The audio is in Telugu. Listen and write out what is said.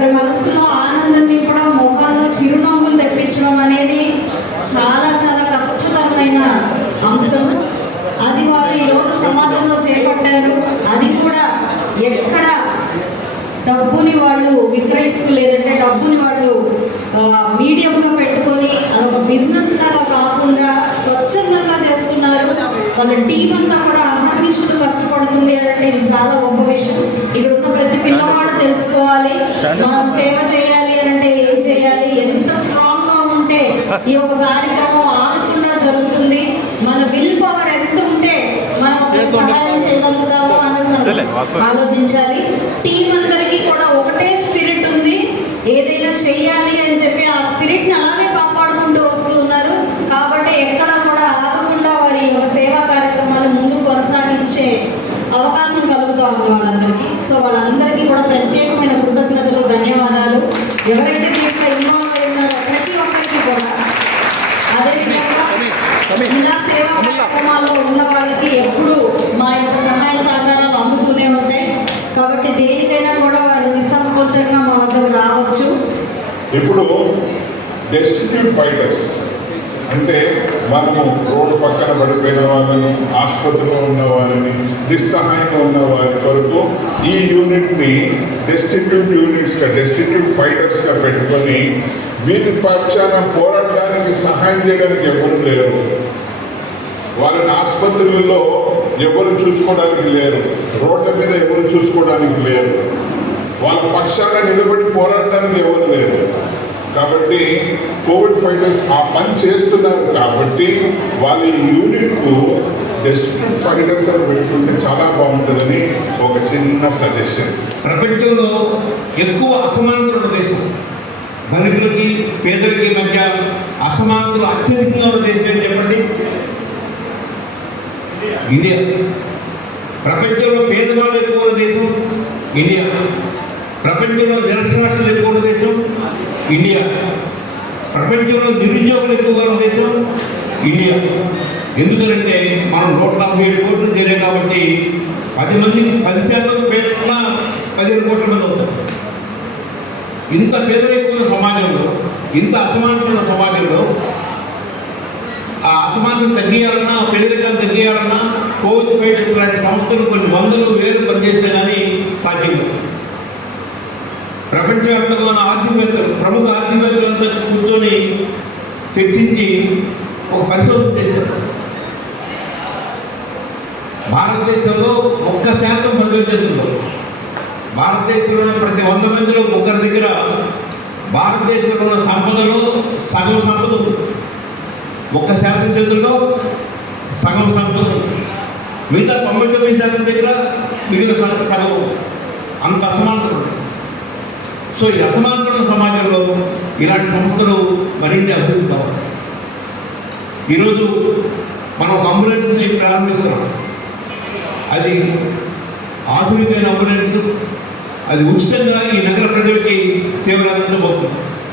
ఒకరి మనసులో ఆనందం నింపడం, మొహాల్లో చిరునవ్వులు తెప్పించడం అనేది చాలా చాలా కష్టతరమైన అంశం. అది వారు ఈరోజు సమాజంలో చేపట్టారు. అది కూడా ఎక్కడ డబ్బుని వాళ్ళు విక్రయిస్తూ, లేదంటే డబ్బుని వాళ్ళు మీడియంగా పెట్టుకొని అదొక బిజినెస్ లాగా కాకుండా స్వచ్ఛందంగా చేస్తున్నారు. వాళ్ళ టీం అంతా కూడా అహర్నిశలు కష్టపడుతుంది అంటే ఇది చాలా గొప్ప విషయం. ఇక్కడ ఉన్న ప్రతి పిల్లవాడు తెలుసుకోవాలి, మనం సేవ చేయాలి అంటే ఏం చేయాలి, ఎంత స్ట్రాంగ్ గా ఉంటే ఈ ఒక కార్యక్రమం ఆగకుండా జరుగుతుంది, మన విల్ పవర్ ఎంత ఉంటే మనం సహాయం చేయగలుగుతాము అన్నది మనం ఆలోచించాలి. టీం అందరికీ కూడా ఒకటే స్పిరిట్ ఉంది, ఏదైనా చెయ్యాలి అని చెప్పి ఆ స్పిరిట్ ని అలాగే కాపాడుకుంటూ వస్తూ ఉన్నారు. కాబట్టి ఎక్కడ కూడా ఆగకుండా వారి సేవా కార్యక్రమాలు ముందు కొనసాగించే అవకాశం కలుగుతూ ఉంది వాళ్ళందరికీ. సో వాళ్ళందరికీ కూడా ప్రత్యేకమైన కృతజ్ఞతలు, ధన్యవాదాలు. ఎవరైతే దీంట్లో ఇన్వాల్వ్ అయి ఉన్నారో ప్రతి ఒక్కరికి కూడా, అదేవిధంగా ఇలా సేవా కార్యక్రమాల్లో ఉన్న వాళ్ళకి ఎప్పుడు మా యొక్క సహాయ సహకారాలు అందుతూనే ఉంటాయి. కాబట్టి దేనికైనా కూడా వారు నిస్సంకోచంగా మా వద్దకు రావచ్చు. ఇప్పుడు డెస్టిట్యూట్ ఫైటర్స్ అంటే మనము రోడ్డు పక్కన పడిపోయిన వాళ్ళను, ఆసుపత్రిలో ఉన్న వారిని, నిస్సహాయంగా ఉన్న వారి వరకు ఈ యూనిట్ని డెస్టిట్యూట్ యూనిట్స్గా, డెస్టిట్యూట్ ఫైటర్స్గా పెట్టుకొని వీరి పక్షాన పోరాడడానికి సహాయం చేయడానికి ఎవరు లేరు. వాళ్ళని ఆసుపత్రులలో ఎవరు చూసుకోవడానికి లేరు, రోడ్ల మీద ఎవరు చూసుకోవడానికి లేరు, వాళ్ళ పక్షాన నిలబడి పోరాడడానికి ఎవరు లేరు. కాబట్టి కోవిడ్ ఫైటర్స్ ఆ పని చేస్తున్నారు. కాబట్టి వాళ్ళ యూనిట్కు డెస్టిట్యూట్ ఫైటర్స్ అని పెట్టుకుంటే చాలా బాగుంటుందని ఒక చిన్న సజెషన్. ప్రపంచంలో ఎక్కువ అసమానతలు ఉన్న దేశం, ధనికులకి పేదలకి మధ్య అసమానతలు అత్యధికంగా ఉన్న దేశం ఏం చెప్పండి? ఇండియా. ప్రపంచంలో పేదవాళ్ళు ఎక్కువ ఉన్న దేశం ఇండియా. ప్రపంచంలో నిరక్షరాస్యులు ఎక్కువ ఉన్న దేశం ఇండియా. ప్రపంచంలో నిరుద్యోగులు ఎక్కువగా ఉన్న దేశం ఇండియా. ఎందుకంటే మనం 147 కోట్లు చేరాం కాబట్టి 10% పేదలున్న 15 కోట్ల మంది అవుతాం. ఇంత పేదరికమైన సమాజంలో, ఇంత అసమానతమైన సమాజంలో ఆ అసమానతను తగ్గియాలన్నా, పేదరికాన్ని తగ్గియాలన్నా కోవిడ్ ఫైటర్స్ లాంటి సంస్థలు కొన్ని వందలు వేలు పనిచేస్తే కానీ సాధ్యం కాదు. ప్రపంచవ్యాప్తంగా ఉన్న ఆర్థికవేత్తలు, ప్రముఖ ఆర్థికవేత్తలంతా కూర్చొని చర్చించి ఒక పరిశోధన చేశారు. భారతదేశంలో 1% ప్రజల చేతుల్లో, భారతదేశంలో ప్రతి 100 మందిలో ఒకరి దగ్గర భారతదేశంలో ఉన్న సంపదలో సగం సంపద ఉంది. 1% చేతుల్లో సగం సంపద ఉంది. మిగతా 99% దగ్గర మిగిలిన సగం. అంత అసమానతలు ఉన్నాయి. సో ఈ అసమానతల సమాజంలో ఇలాంటి సంస్థలు మరిన్ని అభివృద్ధి కావాలి. ఈరోజు మనం ఒక అంబులెన్స్ని ప్రారంభిస్తున్నాం. అది ఆధునికమైన అంబులెన్స్, అది ఉచితంగా ఈ నగర ప్రజలకి సేవలు అందించబోతుంది.